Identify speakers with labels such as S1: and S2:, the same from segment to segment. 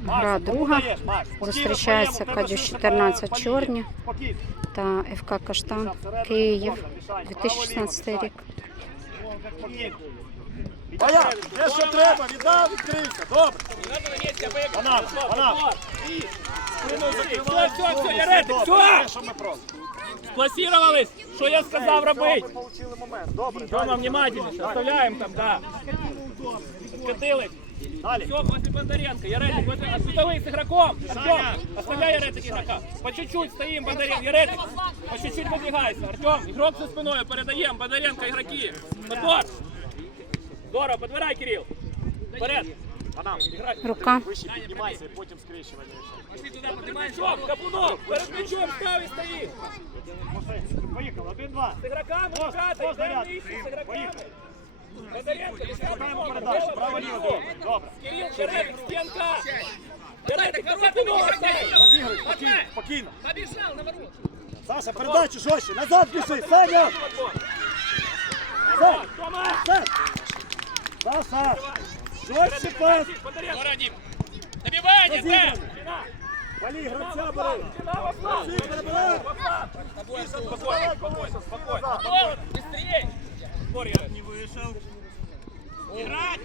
S1: Гра друга. Зустрічається Кадюш 14 Чорні та ФК Каштан Київ 2016 рік.
S2: Бояр, те, що треба, віддав, відкрився. Добре. Панам. Спину закриваємо.
S3: Все, Яретик, все! Спласировались. Що я сказав робити? Тьома, внимательніше. Оставляємо там, да. Откатились.
S2: Далі.
S3: Все, после Бондаренко. Яретик, отсюда с игроком. Артем, оставляй Яретик игрока. По чуть-чуть стоим, Бондаренко. Яретик, по чуть-чуть выдвигайся. Артем, игрок за спиной, передаем. Бондаренко, игроки. Подбор. Здорово, подбирай, Кирилл. Вперед.
S1: Рука.
S2: Вище піднімайся і потім скрещування.
S3: Пошли туда, поднимай. Капунов, перед мячом стави стоит.
S2: Поїхали, 1-2.
S3: С игроками, рукатой, с игроками. Бондаренко,
S2: Передачу, право-ліво. Добре.
S3: Кирилл, Яретик, стенка. Яретик, Капунов оставил.
S2: Розігруй, спокійно.
S3: Побежал на ворот.
S2: Саша, передачу жорстче. Назад біжи, Саня. Саша. Жорстче пас.
S3: Добивание,
S2: Вали, гравця бери.
S3: Спокойно. Быстрее. Не вышел. Играть.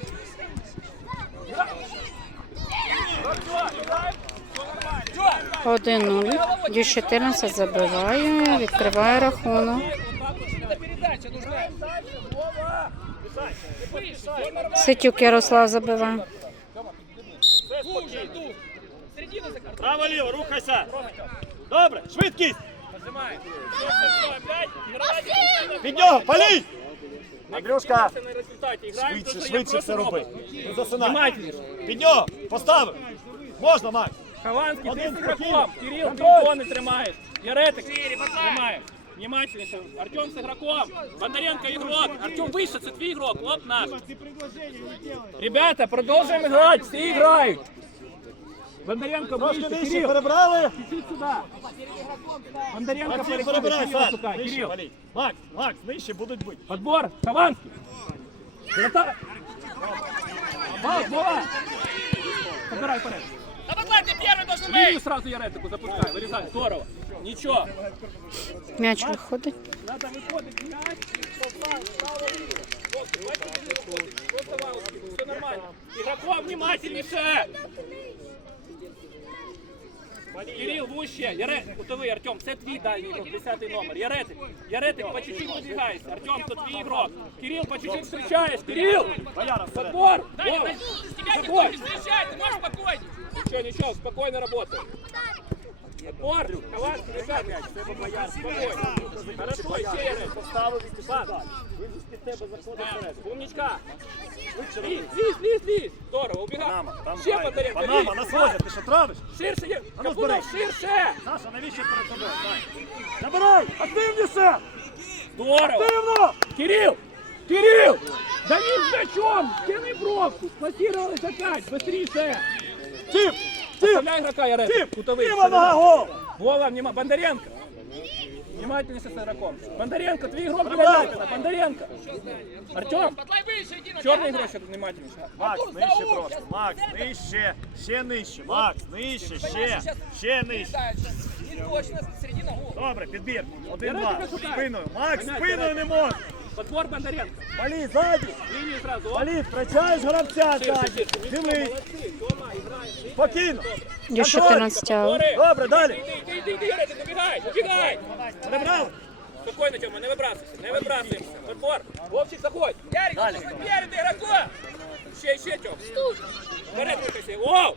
S1: По 1-0. Дю 14 забиває, відкриває рахунок. Ситюк Ярослав забиває.
S2: Право-ліво, рухайся. Добре, швидкість. Під нього, палій! Андрюшка, швидше все роби. Не засинай. Під нього, поставив. Можна, Макс.
S3: Хованский, ты с игроком. Кирилл, телефоны тримаешь. Яретик, тримаешь. Внимательнейше. Артем с игроком. Бондаренко игрок. Артем выше, это твой игрок. Вот наш. Ребята, продолжим играть. Все играют. Бондаренко
S2: Трошки
S3: выше.
S2: нижче
S3: Кирилл,
S2: перебрали.
S3: чуть сюда. Бондаренко
S2: Максим, перебирай,
S3: Кирилл,
S2: Саш.
S3: шукай.
S2: Нижче,
S3: Кирилл.
S2: валій. Макс, нижче будуть бити.
S3: Подбор. Хованский. Вратарь. Вова. Подбирай вперед.
S4: Да подладь, ты первый должен
S3: Линию
S4: быть!
S3: сразу Яретику запускай. Вырезай. Здорово. Ничего.
S1: М'яч виходить.
S3: Надо выходить мяч. Просто ваушки. Все нормально. Игроком внимательнейше. Кирилл, вуще. Яретик, кутовий, Артем. Це твій дальній ігрок, 10-й номер. Яретик, по чуть-чуть выдвигайся. Артем, це твій ігрок. Кирилл, по чуть-чуть встречаешь. Кирилл. Подбор. Вова.
S4: С тебя никто
S3: Подбор.
S4: не встречает, ты можешь спокойнее!
S3: Ничего, спокойно работай. Отбор, Хованский, ребят, спокойно. Хорошо, ще Ярет.
S2: Поставив і пішов
S3: Пас.
S2: далі.
S3: Вижу, з тебе заходить вперед. Умничка. Лізь. Здорово, убігай. Ще Бондаренко,
S2: Панама, нас возять, ти що травиш?
S3: Ширше є.
S2: А ну, збирай.
S3: Капунов, ширше.
S2: Саша, навіщо перед тобою? Набирай, активніше!
S3: Здорово.
S2: Активно!
S3: Кирилл! Давид с мячом! Стяни бровку! Спассировалась опять! Быстрее!
S2: Тим!
S3: Оставляй игрока, Ярет! Кутовый!
S2: Тима, нога, гол!
S3: Вова, Бондаренко! Внимательнейше с игроком! Бондаренко, твой игрок для
S2: Пробрал.
S3: Ляпина! Бондаренко! Артем!
S4: Подлай выше, иди на
S3: Черный игрочек внимательнейше!
S2: Макс, нижче просто. Макс, нижче. Ще нижче. Макс, нижче, ще нижче.
S4: Не точно, середина гол.
S2: Добре, підбір.
S3: Ярет,
S2: 1-2.
S3: шукай.
S2: Спиною. Макс,
S3: Понять,
S2: спиною
S3: Ярет.
S2: не може.
S3: Подбор Бондаренко!
S2: Валі, ззаді.
S3: Линию сразу! Оп.
S2: Валі, втрачаєш гравця ззаді. Дивись.
S3: Молодцы! Тома, играй!
S2: Спокійно.
S1: Дю 14 аут.
S2: Добре, далі.
S3: Иди, Ярет, убегай!
S2: Перебрали.
S3: Спокойно, Тёма, не выбрасывайся. Подбор. Вовчик, заходь.
S4: Ярик,
S2: Далі.
S4: перед игроком!
S3: Ще, Тём. Вперед рухайся. Воу!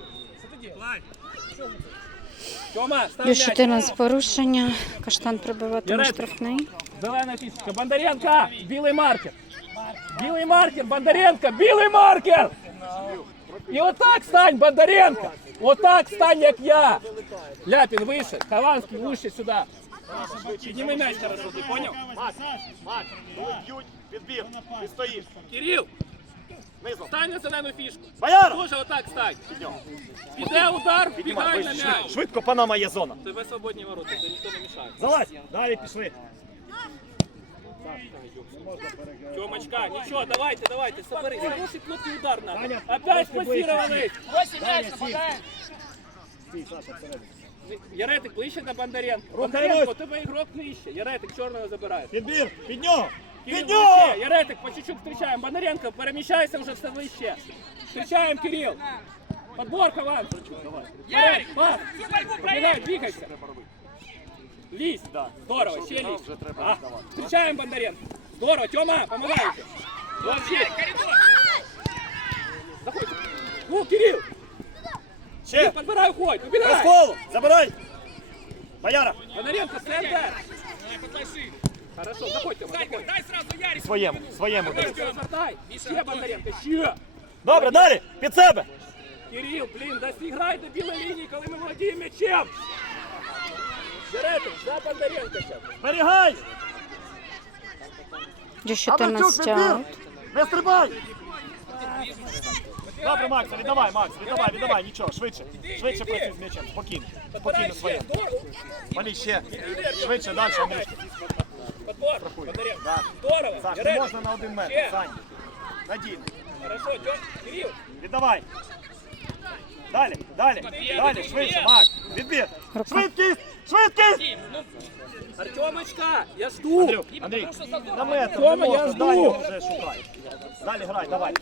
S3: Тёма, стань
S1: Дю
S3: мяч.
S1: 14 порушення. Каштан прибиватиме
S3: Ярет.
S1: штрафний.
S3: Зелена фішечка. Бондаренко. Білий маркер. Бондаренко. Білий маркер. І отак стань, Бондаренко. Отак стань, як я. Ляпін вище. Хованский вище сюди. Підніми м'яч хорошо, ти поняв?
S2: Макс, коли б'ють, підбір. Ти стоїш.
S3: Кирил,
S2: Низом.
S3: стань на зелену фішку.
S2: Бояр!
S3: Тоже отак стань. Піде удар,
S2: Піднімай,
S3: вбігай на
S2: вище,
S3: м'яч.
S2: швидко, Панама є зона.
S3: Тебе свободні ворота, тебе ніхто не мішає.
S2: Залазь. Далі пішли.
S3: Тёмочка, ничего, давайте, собери. Хороший плотный удар надо.
S2: Таня,
S3: Опять
S2: трошки ближче.
S3: спассированный.
S4: Бросьте
S2: Даня,
S4: мяч,
S2: сів.
S4: помогаем.
S2: Стій, Саша, всередині.
S3: Яретик ближче до Бондаренко.
S2: Рухай,
S3: Бондаренко,
S2: Русь.
S3: у тебе ігрок нижче. Яретик чорного забирає.
S2: Підбір, під нього!
S3: Кирилл,
S2: Під нього!
S3: ближче. Яретик, по чуть-чуть встречаем. Бондаренко, перемещайся уже все ближче. Встречаем, Кирилл. Подборка вам.
S4: Ярик,
S3: Пас.
S4: всю борьбу
S3: Побегай,
S4: проверь.
S3: двигайся. Лізь.
S2: Да.
S3: Здорово, ще
S2: Вже
S3: лізь.
S2: треба
S3: А,
S2: віддавати.
S3: встречаем Бондаренко. Здорово, Тёма, помогаете. Молодцы.
S4: Коридор.
S3: Заходи. Ну, Кирилл,
S2: Ще!
S3: подбирай, уходь, убегай.
S2: Розкол! Забирай! Бояра!
S3: Бондаренко, центр.
S4: Подложи.
S3: Хорошо, заходь, Тёма,
S4: Зайка,
S3: заходь.
S4: дай сразу Ярику.
S2: Своєму.
S3: Бондаренко, развертай. Ще Бондаренко, ще.
S2: Добре, далі! Під себе!
S3: Кирилл, блін, досіграй до білої лінії, коли ми володіємо м'ячем. Яретик, за Бондаренко зараз.
S2: Зберігай!
S1: До 14 аут.
S2: Не стрибай! Добре, Макс, віддавай, віддавай, нічого, швидше. Швидше працюй з м'ячем, спокійно. Спокійно своє. Валі, ще. Швидше, далі, Андрюшка.
S3: Подбор, Бондаренко.
S2: Да.
S3: Здорово.
S2: Саш, не
S3: Яретик.
S2: можна на 1 метр,
S3: Ще.
S2: Сань. Надійно.
S3: Хорошо, Тём, Кирилл.
S2: Віддавай. Далі, швидше, Макс. Відбір.
S1: Рука.
S2: Швидкість!
S3: Артемочка, я жду.
S2: Андрій, на метр,
S3: Тьома,
S2: не
S3: я
S2: можна,
S3: жду.
S2: дальнього вже шукай. Далі грай, давай.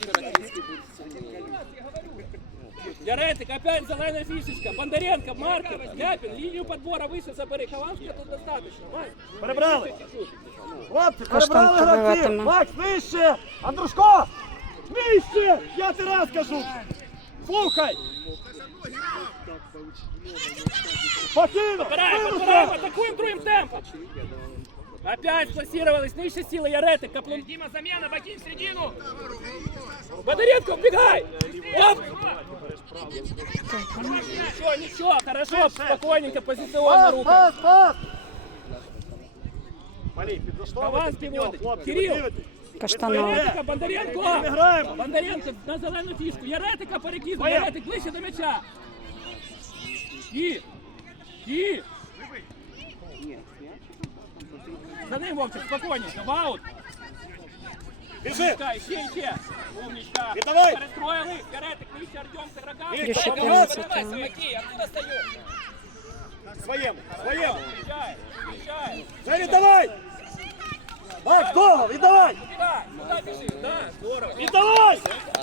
S3: Яретик, опять зеленая фишечка. Бондаренко, Марков, Ляпин, линию подбора выше забери. Хованская тут достаточно. Вань.
S2: Перебрали. Хлопці,
S1: Каштан
S2: перебрали гравців.
S1: пробиватиме.
S2: Макс, нижче! Андрушко! Нижче! Я ти раз кажу! Слухай! Спокійно!
S3: Подбираем, атакуем другим темпом. Опять сплассировались, нижче силы, Яретик, Каплун.
S4: Дима, замена, бокин в середину.
S3: Бондаренко, убегай! Оп! Ничего, хорошо, спокойненько, позиционно руку.
S2: Пас! Малій, підлаштовуйте
S3: Хованский
S2: під нього,
S3: водить.
S2: хлопці.
S3: Кирилл.
S2: дивитесь.
S1: Каштанов.
S3: Яретика, Бондаренко!
S2: Ми граємо.
S3: Бондаренко на зелену фішку. Яретика перекидує.
S2: Своє.
S3: Яретик ближче до м'яча. І. За ним, Вовчик, спокійненько. Ваут.
S2: Біжи!
S3: Ще. Умничка.
S2: Віддавай.
S3: Перестроїли. Яретик, вище, Артем з игрока.
S2: Віктор,
S1: До 14
S4: Давай,
S1: аут.
S4: Самаки, откуда встаем?
S2: Своєму!
S3: Встречай.
S2: Женя, давай! Макс, довго, віддавай!
S3: Куда бежишь? Да, здорово.
S2: Віддавай!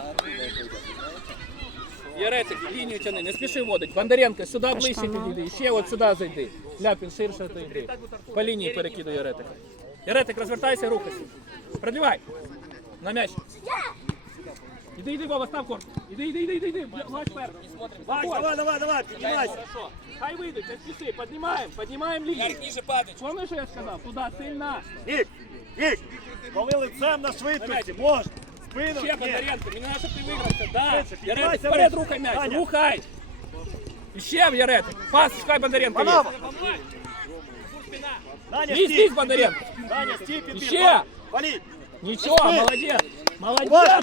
S3: Яретик, лінію тяни, не спіши водить. Бондаренко, сюди ближче
S1: Каштанов.
S3: підійди. Ще от сюди зайди. Ляпін ширше йди. По лінії перекидуй Яретика. Яретик, розвертайся, рухайся. Пробивай. На м'яч. Іди, Вова, став корпус. Іди. Влач перший.
S2: Макс, давай, піднімайся!
S3: Хорошо. Хай вийдуть, не спіши. Піднімаємо лінію.
S4: Ярик, ниже падай.
S3: Помниш, що я сказав? Туди, сильно.
S2: Вік! Коли лицем на швидкості, можна! Спину,
S3: Ще
S2: ні!
S3: Бондаренко, мені треба, щоб ти вигрався. Да.
S2: Швидше,
S3: Яретик,
S2: піднімайся
S3: вперед
S2: вище.
S3: рухай м'яч.
S2: Таня.
S3: Рухай. Ще в Яретик. Пас, шукай Бондаренко. є.
S2: Панове!
S4: Спина.
S2: Даня,
S3: Стій,
S2: стій!
S3: Бондаренко.
S2: Даня, стій, підбір!
S3: Ще!
S2: Валі!
S3: Нічого,
S2: Спи.
S3: молодець.
S2: Уважно!
S3: Молодець.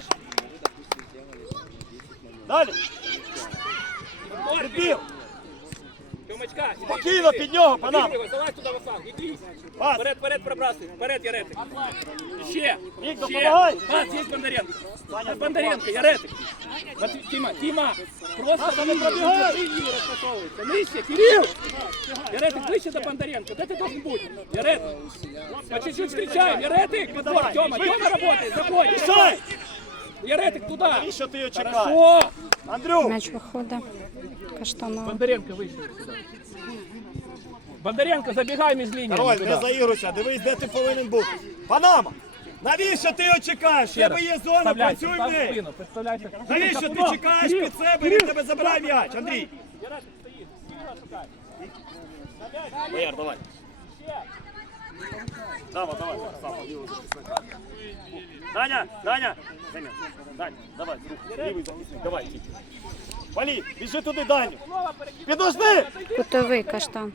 S2: Далі! Підбір!
S3: Тьомочка, іди,
S2: Спокійно
S3: іди.
S2: під нього, панам!
S3: Обігрівай, залазь туди в фланг, іди.
S2: Пас!
S3: Вперед пробрасуй. Вперед, Яретик. Ще.
S2: Вік,
S3: Ще.
S2: допомагай.
S3: Пас, є Бондаренко. Пас Бондаренко, Яретик. Тіма. Просто
S2: Саша, не пробігай.
S3: лінії розташовуються. Нижче, Кирилл. Яретик, ближче до Бондаренко. Де ти должен бути? Яретик. По чуть-чуть встречаем. Яретик, подбор.
S2: Давай,
S3: Тьома работает. Заходь.
S2: Мішай!
S3: Яретик туди.
S2: І що ти його чекаєш?
S3: Хорошо.
S2: Андрюх!
S1: М'яч виходить. Каштанов.
S3: Бондаренко вийшов сюди. Бондаренко, забігай між лініями.
S2: Король,
S3: туди.
S2: не заігруйся, дивись, де ти повинен бути. Панама! Навіщо ти його чекаєш?
S3: Ще раз.
S2: Тебе є зона,
S3: Вставляйся,
S2: працюй в
S3: став
S2: неї!
S3: спину, підставляйся.
S2: Навіщо ти
S3: Капунов,
S2: чекаєш
S3: Кирил,
S2: під себе, він тебе забирає м'яч, Андрій?
S3: Яретик стоїть, Кирила шукай.
S2: Бояр, давай.
S3: Ще.
S2: Давай. Даня! Даня, давай, лівий захисник, давай. тільки. Валі, біжи туди, Даню.
S3: Нова перекидка.
S2: Підожди!
S1: Кутовий каштан.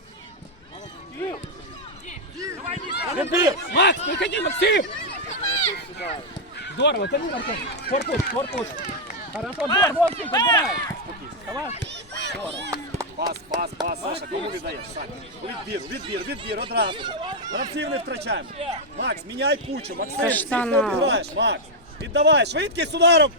S2: Відбір!
S3: Макс, приходи, Максим! Здорово, тяни, Артем. Корпус. Хорошо, Вовчик, подбирай. Давай. Здорово.
S2: Пас, Саша, кому віддаєш? Сань, відбір, одразу. Гравців не втрачаємо. Макс, міняй кучу, Максим, всіх
S1: Каштана.
S2: не обіграєш, Макс. Віддавай, швидкість з ударом.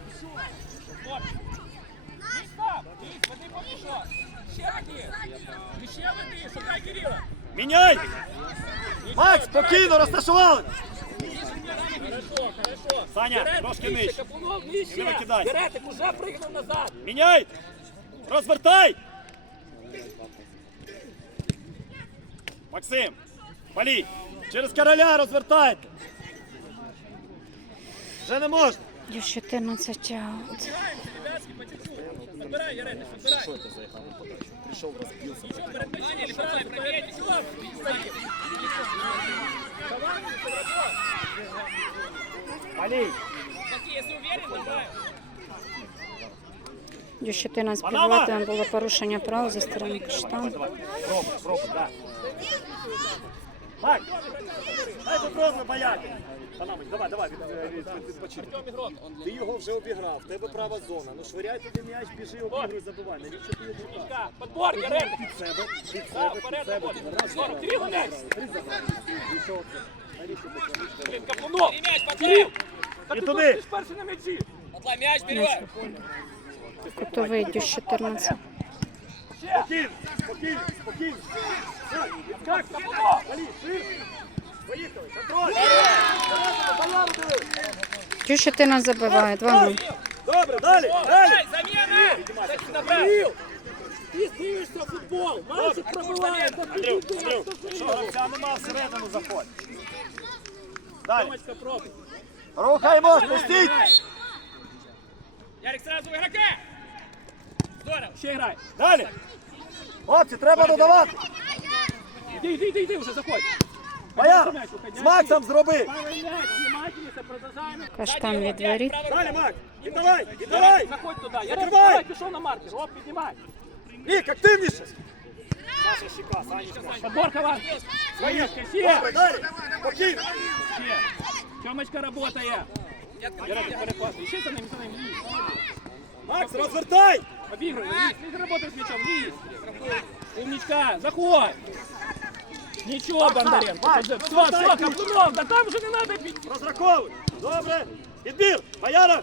S4: Ще веди, шукай Кирила.
S2: Міняй! Макс, спокійно, розташували.
S3: Хорошо.
S2: Саня,
S3: Яретик
S2: трошки
S3: нижче,
S2: нижче.
S3: Капунов нижче.
S2: Не викидай.
S3: Яретик уже пригнув назад.
S2: Міняй! Розвертай! Максим, Малій, через короля розвертайте. Вже не можна.
S1: Дю 14 аут.
S3: Ребятки, по чуть-чуть. Подбирай, Яретик, подбирай.
S2: Що це за яка подача? Прийшов, розбився.
S3: Ничего, перед Ваня, лежать, проверьте, чего стоит. Команда игроков.
S2: Малій,
S4: Смотри, если уверен, давай.
S1: Дю 14 підбивати було порушення прав зі сторони Каштан.
S2: пробуй, да. Мак, дай попробуй, бояти. Панамич, давай, відпочинь. Ти його вже обіграв, в тебе права зона. Ну швиряй туди м'яч, біжи, обігруй, забивай. Навіщо ти його шукаєш?
S3: Подбор, Яретик.
S2: Під себе,
S3: Да, вперед работай. Здорово, Кирилл, мяч. Блин, Капунов. Кирилл.
S2: І туди.
S3: Ти ж перший на м'ячі.
S4: Отла, мяч берет.
S1: Кутовий Дю 14.
S2: Спокійно.
S3: Как, Капунов?
S2: Валі, ширше. Поїхали, контроль. Баляру диви.
S1: Дю 14 забиває 2-0.
S2: Добре, далі.
S4: Дай, замена. Кстати, набрал.
S3: Ти дивишся футбол. Мальчик пробиває.
S2: Андрюк, що гравця нема, всередину заходь. Далі.
S3: Томочка, пробуй.
S2: Рухаємось, пустіть.
S4: Ярик, сразу в игрока. Здорово.
S3: Ще грай.
S2: Далі. Хлопці, треба додавати.
S3: Іди, вже заходь.
S2: Бояр, з Максом зроби.
S3: Правий мяч, внимательніше, продовжаємо.
S1: Каштан від воріт.
S2: Далі, Макс, віддавай.
S3: Заходь туди.
S2: Закривай.
S3: Ярик, давай, пішов на маркер. Оп, піднімай.
S2: Вік, активніше. Саша, щека, Санечка.
S3: Подбор, Хован.
S2: Своє.
S3: Ще.
S2: Добре, далі. Спокійно.
S3: Ще. Тьомочка работає. Ярик, перехват. Ще за ним, лізь.
S2: Макс, розвертай.
S3: Обігруй, лізь. Лізь, работай з м'ячом, лізь. Умничка, заходь. Нічого, Бондаренко.
S2: Макс,
S3: Все,
S2: розвертай.
S3: Капунов, да там же не надо бить.
S2: Розраховуй. Добре. Відбір. Бояра.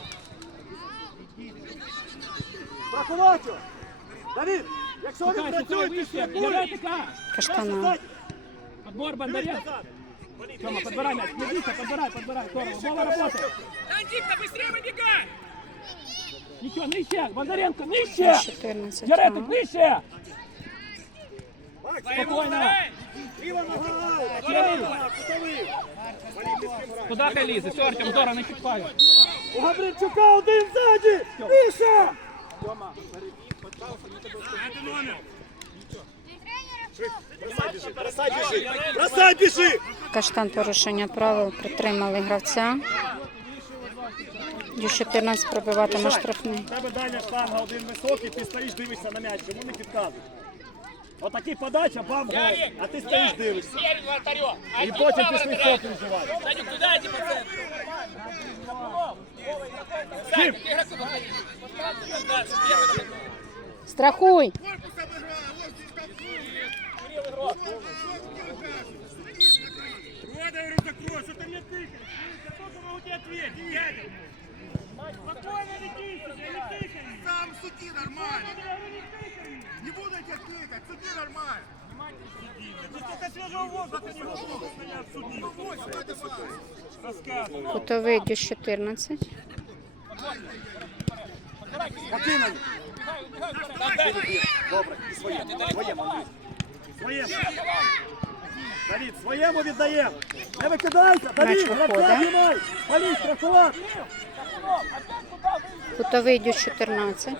S2: Страхувати його. Давид, якщо вони
S3: Шукай,
S2: працюють,
S3: вище.
S2: підстрахуй.
S3: Яретика.
S1: Каштана.
S3: Подбор, Бондаренко. Тёма, подбирай мяч. Не бейся, подбирай. Здорово. Бола работает.
S4: Антик-то быстрее выбегай.
S3: Ничего, нижче. Бондаренко,
S1: Дю
S3: нижче.
S1: 14
S3: Яретик,
S1: аут.
S3: нижче.
S2: Макс,
S3: Спокойно.
S2: ліва нога.
S3: Кирил.
S2: Кутовий. Валі, ти з ким граєш?
S3: Туда хай лізе. Все, Артем, здорово, не підпалюй.
S2: У Гаврильчука один ззаді. Міша.
S3: Тёма.
S2: Бросай, біжи.
S1: Каштан порушення правил притримали гравця. Дю 14 пробиватиме штрафний.
S2: У тебе дальня штанга один високий, ти стоїш, дивишся на м'яч, чому не підказуєш? Отакі подача, бам, гол, а ти стоїш, дивишся.
S4: Перед вратарем.
S2: І потім пішли соки вживати.
S4: Санюк, туда иди по центру.
S2: Ким?
S4: К игроку подходи. Дальше, первый на такой.
S1: Страхуй!
S5: Сам суди нормально. Не буду тебя тыкать, суди нормально. Только свежего воздуха не могу стоять суди.
S1: Кутовий Дю 14.
S2: Покинули. Добре, і своєму, Андрій. Своєму. Давид, своєму віддаємо. Не викидайся, Давид,
S1: М'яч
S2: гравця
S1: виходить.
S2: знімай. Валі, страхувати.
S1: Кутовий Дю 14.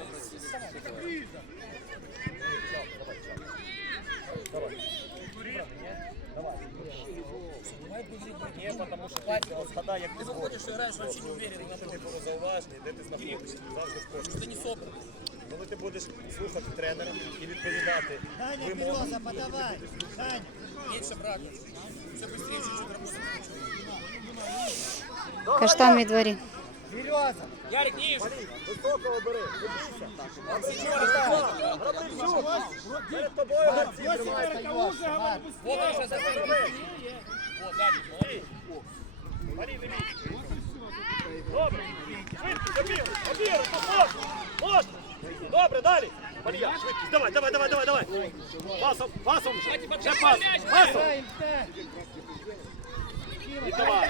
S2: Тому що пальці розпадає, як ти заходиш, і граєш, вообще не уверен, що ти було зауважений, де ти знаходишся, завжди в Це не сопра. Коли ти будеш слухати тренера і відповідати вимогам.
S4: Меньше брака. Все быстрее чуть-чуть работать.
S1: Каштан від воріт.
S5: Береза.
S4: Ярик, ниже.
S2: Високого бери, не бійся. Грабельчук, перед тобою гравці тримають.
S4: Вот он сейчас забыл. Вот, Гадик, молодец.
S2: Марій, не бійся. Добре, швидкість, обір, можна. Добре, далі. Марія, швидкість, давай. Пасом, ще пасом. І давай.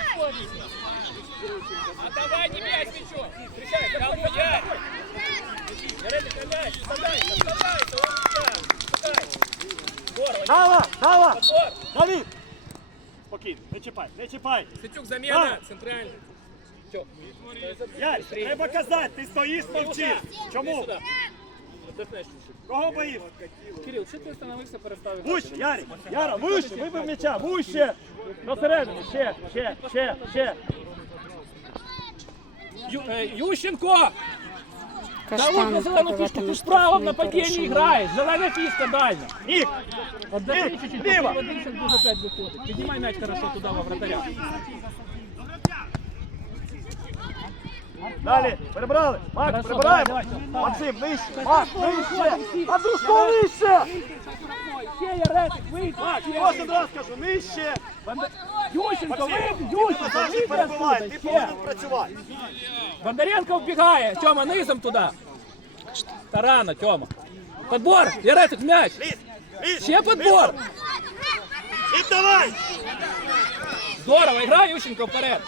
S4: Отдавай, не бей с мячом. Встречай, кому, Ярик? Ярик, мяч, вставляйся, вот так. Здорово.
S2: Дава,
S4: Подбор.
S2: Давид. Спокійно, не чіпай.
S4: Статюк, замена, центральный. Все.
S2: Ярик, треба казати, ти стоїш, мовчиш. Чому?
S3: Сюди. Отдохнеш чуть-чуть.
S2: Кого боїш?
S3: Кирил, що ти остановився, переставив?
S2: Вище, Ярик, Яра, вище, вибив м'яча, вище. До середини, ще.
S3: Ющенко! Да вот на
S1: Каштан
S3: зеленую фишку, ты
S1: подаватиме
S3: ж право в
S1: штрафний,
S3: нападении
S1: порушення.
S3: играешь. Зеленая фишка дальня.
S2: Нік,
S3: Отдохни
S2: Ник,
S3: чуть-чуть,
S2: лево.
S3: вот сейчас будет опять выходит. Поднимай мяч хорошо туда, во вратаря.
S2: далі, перебрали. Макс,
S3: Хорошо,
S2: перебираємо.
S3: давай.
S2: Максим, нижче, Макс, нижче. Андрушко, нижче.
S3: Все, Яретик, выйди.
S2: Макс, кожен раз кажу, нижче.
S3: Ющенко, выйди,
S2: Ти
S3: Ющенко,
S2: завжди
S3: выйди
S2: перебивай, ти
S3: отсюда.
S2: повинен
S3: Все.
S2: працювати.
S3: Бондаренко вбегает. Тёма, низом туда. Тарана, Тёма. Подбор, Яретик, мяч.
S2: Лізь,
S3: Ще подбор.
S2: І давай.
S3: Здорово, играй, Ющенко, вперед.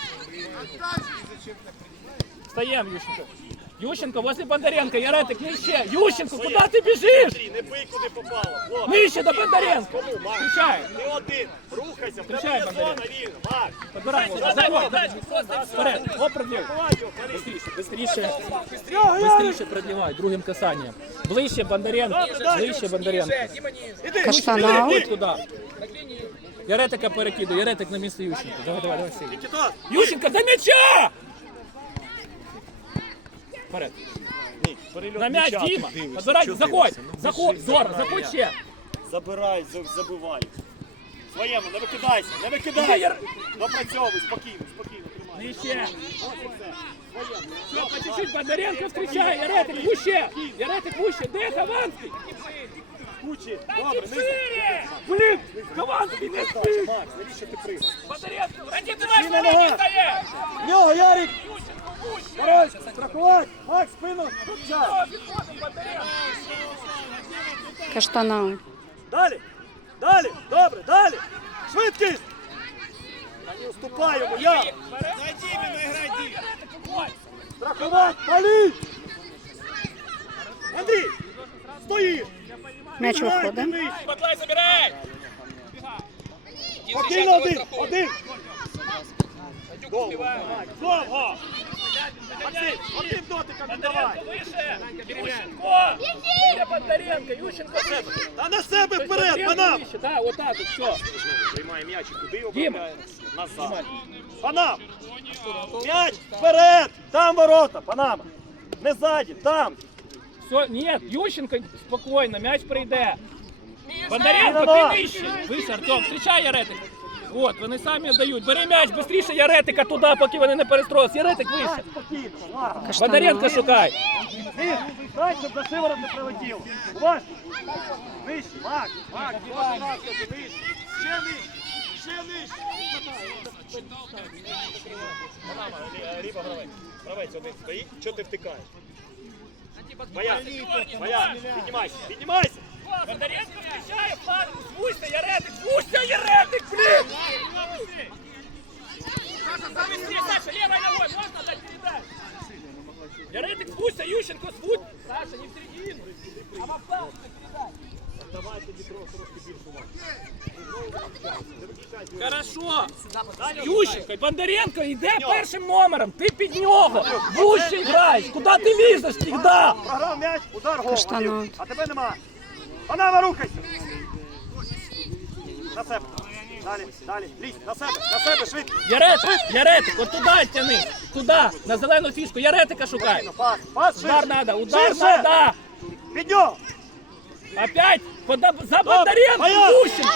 S3: Встаем, Ющенко. Ющенко возле Бондаренко, Яретик, нижче. Ющенко, куда ты бежишь?
S2: Не бий, куди попало. Хлопці.
S3: Нижче до Бондаренко.
S2: Кому, Макс?
S3: Включай.
S2: Ти один, рухайся, в тебе
S3: Включай,
S2: є
S3: Бондаренко.
S2: зона вільна, Макс.
S3: Подбирай его. Заходь. Вперед. О, продлевай. Быстрее. Быстрее продлевай. Другим касанием. Ближче Бондаренко. Ближче Бондаренко.
S4: Дима, ниже.
S2: Іди,
S1: Каштанов.
S3: Ходь туда. Яретика перекидывай. Яретик на место Ющенко. Давай, сильно.
S2: Нікітос.
S3: Ющенко, за мяча! Вперед.
S2: Ні, перельот
S3: На мяч,
S2: м'яча,
S3: Дима.
S2: ти дивишся.
S3: Подбирай,
S2: Чого
S3: заходь.
S2: дивишся? Ну,
S3: Заходь.
S2: біжи,
S3: Здорово,
S2: забирай
S3: заходь
S2: м'яч.
S3: ще.
S2: Забирай, забивай. Своєму, не викидайся, не
S3: Іди,
S2: викидай.
S3: Яр-
S2: Допрацьовуй, спокійно, тримай.
S3: Нижче. Все, по чуть-чуть Бондаренко встречай. Яретик, выше. Яретик, выше. Де Хованский?
S2: Кучі, добре, низько.
S3: Шире! Блин, Хованский не спит.
S2: Макс, навіщо ти прийшов?
S3: Бондаренко, ради ты
S2: Сильно
S3: наш
S2: нога.
S3: стоять!
S2: В нього, Ярик! Король, страхувати! Макс, спину, включай!
S1: Каштанов.
S2: Далі, добре, далі! Швидкість! Та не уступай йому, я!
S4: Зайди именно, играй, Дима.
S2: Страхувати, паліть! Андрій, стоїть!
S1: М'яч
S2: Підграйте
S1: виходить.
S2: нижче.
S3: Батлай, забирай!
S2: Спокійно, один! Довго, довго! Максим, одним дотиком віддавай!
S3: Выше! Ющенко! Для Бондаренко, Ющенко!
S2: Та на себе вперед,
S3: Бондаренко
S2: Панам!
S3: выше, да, вот так вот, все.
S2: Приймає м'яч і куди
S3: Діма.
S2: обробляє? Назад. Панам! М'яч вперед! Там ворота, Панама! Не ззаді, там!
S3: Все, нет, Ющенко спокойно, мяч прийде. Бондаренко,
S2: Давай.
S3: ти нижче. Вище, Артем, встречай Яретик. От, вони самі дають. Бери м'яч, швидше Яретика туди, поки вони не перестроїлися. Яретик вище.
S2: Спокійно, увага!
S3: Бондаренко
S1: Каштанов.
S3: шукай.
S2: Ні, дай, щоб за шиворот не прилетіло. Уважно! Вище, Макс, кожен раз кажу, вище. Ще нижче, ще нижче. Панама, Ріба, гравець один стоїть. Чого ти втикаєш? Моя, піднімайся!
S3: Бондаренко встречає, фланг, звуйся, Яретик, блін! Быстрее, Саша, левой ногой, можно дать передачу? Яретик, звуйся, Ющенко, звуй! Саша, не в середину, а в обтал
S2: Давай тоді трошки більше уваги.
S3: Хорошо. Ющенко, Бондаренко йде першим номером. Ти під нього. Вуще граєш. Куди ти лізеш завжди?
S2: Програв м'яч, удар гол.
S1: Каштанов.
S2: А тебе нема. Панама, рухайся. На себе. Далі. Лізь, на себе, швидко.
S3: Яретик, от туди тяни. Туди, на зелену фішку. Яретика шукай.
S2: Пас,
S3: Удар надо, удар
S2: Ширше.
S3: надо.
S2: Під нього.
S3: Опять за Бондаренко,
S2: Моя.
S3: Ющенко.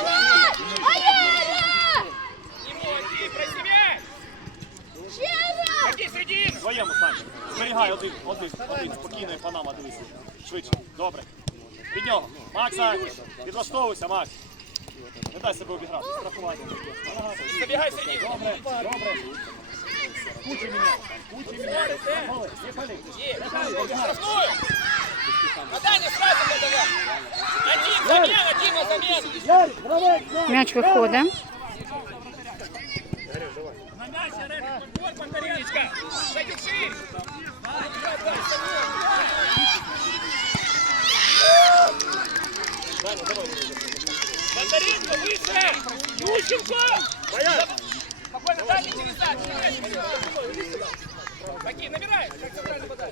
S4: Просимей! Ходи, Вадим!
S2: Своєму, Саня. Зберігай один. Спокійно, і Панама, дивися. Швидше. Добре. Від нього. Макса, підлаштовуйся, Макс. Не дай себе обіграти. Страхування.
S4: Забегай в середину.
S2: Добре. Куча мене. Молодець, не пали.
S4: Штрафную! А Даня сразу подавай! Один замена!
S2: Ярик, гравець!
S1: М'яч виходить.
S3: На мяч, Яретик, подбор, Бондаренко.
S4: Умничка! Шагни шире! Бондаренко, выше! Ющенко! Спокойно, Даня, через так! Какие, набирай! Как центральный подач!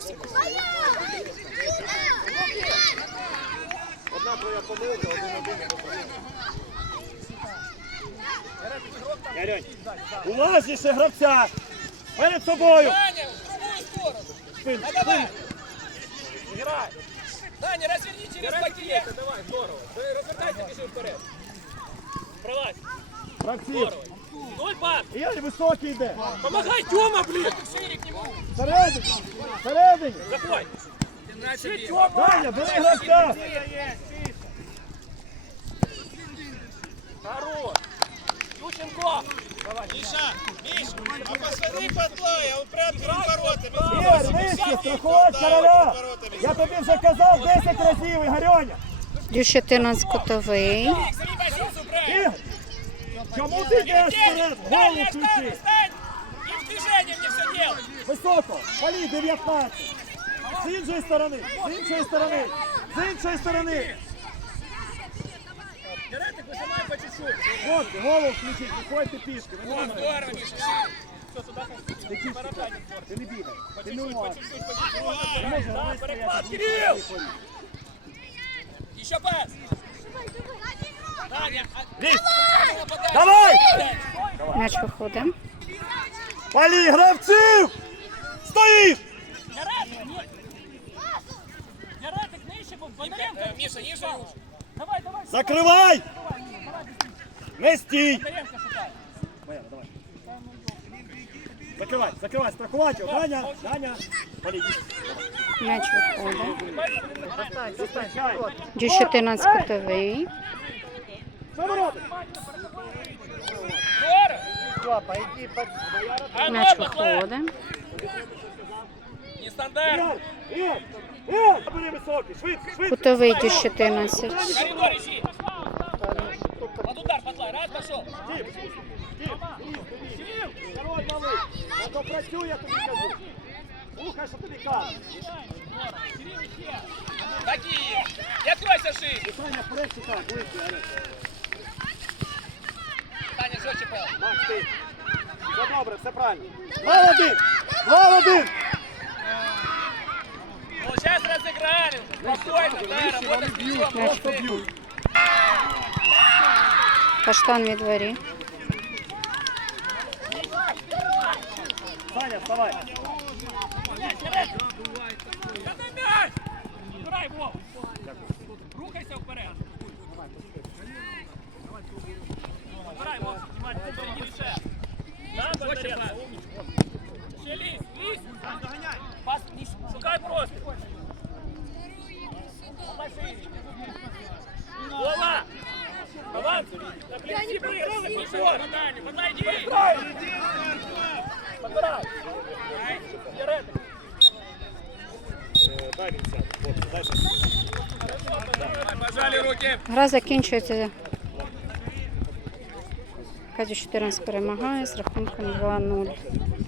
S2: Одна твоя помилка, один. Ярень, уважніше гравця! Перед собою!
S4: Даня, в другую сторону!
S2: Спин,
S4: А давай!
S3: Играй.
S4: Даня, разверни через боки!
S3: Давай, здорово.
S4: Развертайся, бежи вперед!
S3: Пролазь.
S2: Гравці!
S3: Здорово. Ноль пас.
S2: Ярик високий йде!
S3: Помогай, Тёма, блин.
S4: Шире к нему!
S2: Всередині!
S3: Заходь.
S2: Даня, бери гравця!
S3: Хорош. Ющенко.
S4: Миша! Миш! А посмотри подлая, он прям перед воротами!
S2: Ігор, вище, страховать короля! Я тобі вже казав 10 разів, Ігорьоня!
S1: Дю 14 кутовий.
S4: Зови позицию правильно!
S2: Ігор! Чому ти йдеш вперед? Голову
S4: Дальше
S2: включи!
S4: встань! И в движении мне все делать!
S2: Високо! Палі, 19! З іншої сторони! З іншої сторони!
S3: Яретик, выжимай по чуть-чуть.
S2: От, голову включіть, виходьте пішки! Ви не
S4: Вот,
S2: можете.
S4: здорово, Миша!
S3: Все, туда.
S2: Ти кішки, ти не бігай! Ти не уважно!
S3: Да, переклад, Кирилл.
S4: Еще пас! Даня,
S2: Лізь!
S4: подай!
S2: Давай!
S1: М'яч виходить.
S2: Палі, гравців! Стоїш!
S3: Яретик, нижче, Бондаренко.
S4: Миша, ниже лучше!
S3: Давай, давай.
S2: Закривай! Не стій!
S3: Бондаренко шукай.
S2: Закривай, страхувати його! Даня! Палі, йди.
S1: М'яч виходить.
S2: Зустрічай!
S1: Дю 14 кутовий.
S2: Що ви робите?
S4: Здорово!
S1: М'яч виходить.
S4: Нестандарт!
S2: Ігор! Бери високий, швидко!
S1: Кутовий Дю 14.
S4: Коридор ищи! Под удар, подлай! Раз, пошел!
S2: Король малий! А то працює, я тобі кажу! Слухай, що тобі кажу!
S4: Такие! Не откройся шире!
S2: Саня, вперед шукай, ближче, Ярик.
S4: Таня, жестче пал!
S2: Макс, ти! Все добре, все правильно! 2-1!
S4: Ну, сейчас разыграли! Спокойно, да, работа с мячом!
S2: Просто б'ють!
S1: Каштан від дворі.
S2: Саня, вставай!
S3: Дай мяч. Убирай, Вов. Рухайся вперед. Убирай, Вов. Внимательно, впереди лише. Да, Бондаренко, умничка. Ще лізь. Пас, шукай просто. Вова! Аванс! На плечи прыгай! Егор! Подойди! Подбирай! Яретик!
S2: Дай він сяде. От, дай
S4: Пожали руки!
S1: Гра закінчується. Дю 14 перемагає з рахунком 2-0.